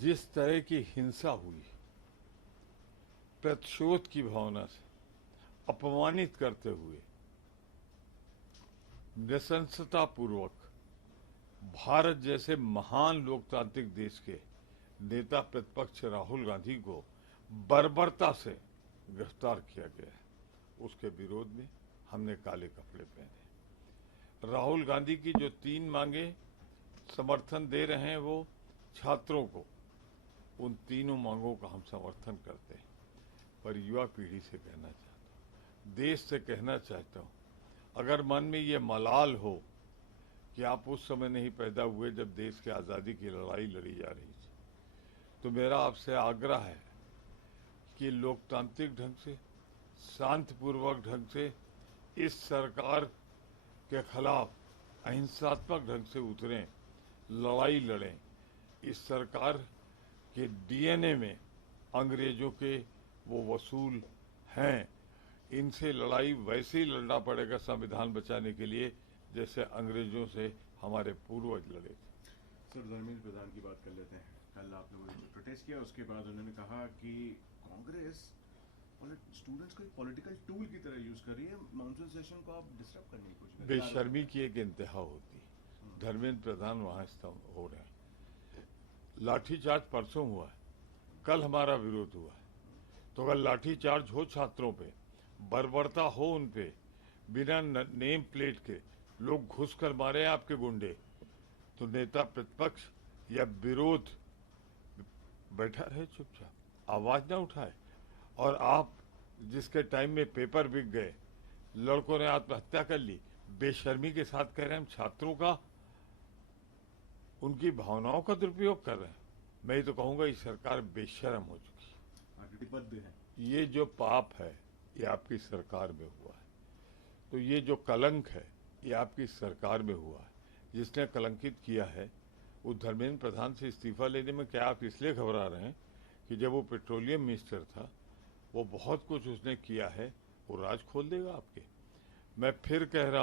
जिस तरह की हिंसा हुई, प्रतिशोध की भावना से अपमानित करते हुए नृशंसता पूर्वक भारत जैसे महान लोकतांत्रिक देश के नेता प्रतिपक्ष राहुल गांधी को बर्बरता से गिरफ्तार किया गया है। उसके विरोध में हमने काले कपड़े पहने। राहुल गांधी की जो 3 मांगे समर्थन दे रहे हैं वो छात्रों को, उन तीनों मांगों का हम समर्थन करते हैं। पर युवा पीढ़ी से कहना चाहता हूँ, देश से कहना चाहता हूँ, अगर मन में ये मलाल हो कि आप उस समय नहीं पैदा हुए जब देश की आज़ादी की लड़ाई लड़ी जा रही थी, तो मेरा आपसे आग्रह है कि लोकतांत्रिक ढंग से, शांतिपूर्वक ढंग से इस सरकार के खिलाफ अहिंसात्मक ढंग से उतरें, लड़ाई लड़ें। इस सरकार के डीएनए में अंग्रेजों के वो वसूल हैं, इनसे लड़ाई वैसे ही लड़ना पड़ेगा संविधान बचाने के लिए जैसे अंग्रेजों से हमारे पूर्वज लड़े थे। सर, धर्मेंद्र प्रधान की बात कर लेते हैं। कल आप लोगों ने प्रोटेस्ट किया, उसके बाद उन्होंने कहा कि कांग्रेस स्टूडेंट्स को एक पॉलिटिकल टूल की तरह यूज कर रही है, मानसून सेशन को आप डिस्टर्ब करने की कोशिश कर रहे हैं। बेशर्मी की एक इंतहा होती है। धर्मेंद्र प्रधान वहां हो रहे हैं। लाठीचार्ज परसों हुआ है, कल हमारा विरोध हुआ है। तो अगर लाठीचार्ज हो छात्रों पे, बर्बरता हो उन पे, बिना नेम प्लेट के लोग घुस कर मारे आपके गुंडे, तो नेता प्रतिपक्ष या विरोध बैठा रहे चुपचाप, आवाज ना उठाए। और आप जिसके टाइम में पेपर बिक गए, लड़कों ने आत्महत्या कर ली, बेशर्मी के साथ कह रहे हैं हम छात्रों का, उनकी भावनाओं का दुरुपयोग कर रहे हैं। मैं ये तो कहूंगा ये सरकार बेशर्म हो चुकी है। ये जो पाप है ये आपकी सरकार में हुआ है, तो ये जो कलंक है ये आपकी सरकार में हुआ है। जिसने कलंकित किया है वो धर्मेंद्र प्रधान से इस्तीफा लेने में क्या आप इसलिए घबरा रहे हैं कि जब वो पेट्रोलियम मिनिस्टर था वो बहुत कुछ उसने किया है, वो राज खोल देगा आपके। मैं फिर कह रहा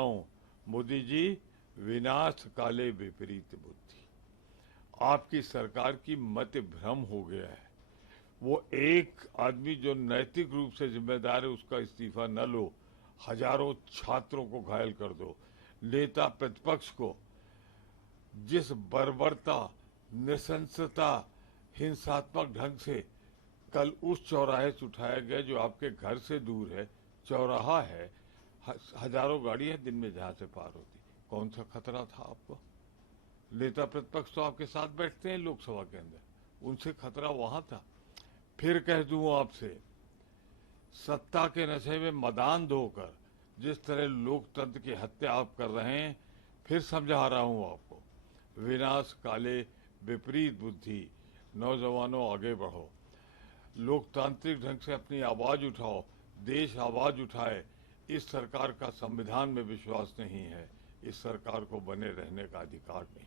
हूं मोदी जी, विनाश काले विपरीत बुद्धि। आपकी सरकार की मत भ्रम हो गया है। वो एक आदमी जो नैतिक रूप से जिम्मेदार है उसका इस्तीफा न लो, हजारों छात्रों को घायल कर दो। नेता प्रतिपक्ष को जिस बर्बरता, नृशंसता, हिंसात्मक ढंग से कल उस चौराहे से उठाया गया जो आपके घर से दूर है, चौराहा है, हजारों गाड़ियां दिन में जहां से पार होती, कौन सा खतरा था आपको? नेता प्रतिपक्ष तो आपके साथ बैठते हैं लोकसभा के अंदर, उनसे खतरा वहां था। फिर कह दूं आपसे, सत्ता के नशे में मदान धोकर जिस तरह लोकतंत्र की हत्या आप कर रहे हैं, फिर समझा रहा हूं आपको, विनाश काले विपरीत बुद्धि। नौजवानों आगे बढ़ो, लोकतांत्रिक ढंग से अपनी आवाज उठाओ, देश आवाज उठाए। इस सरकार का संविधान में विश्वास नहीं है, इस सरकार को बने रहने का अधिकार नहीं।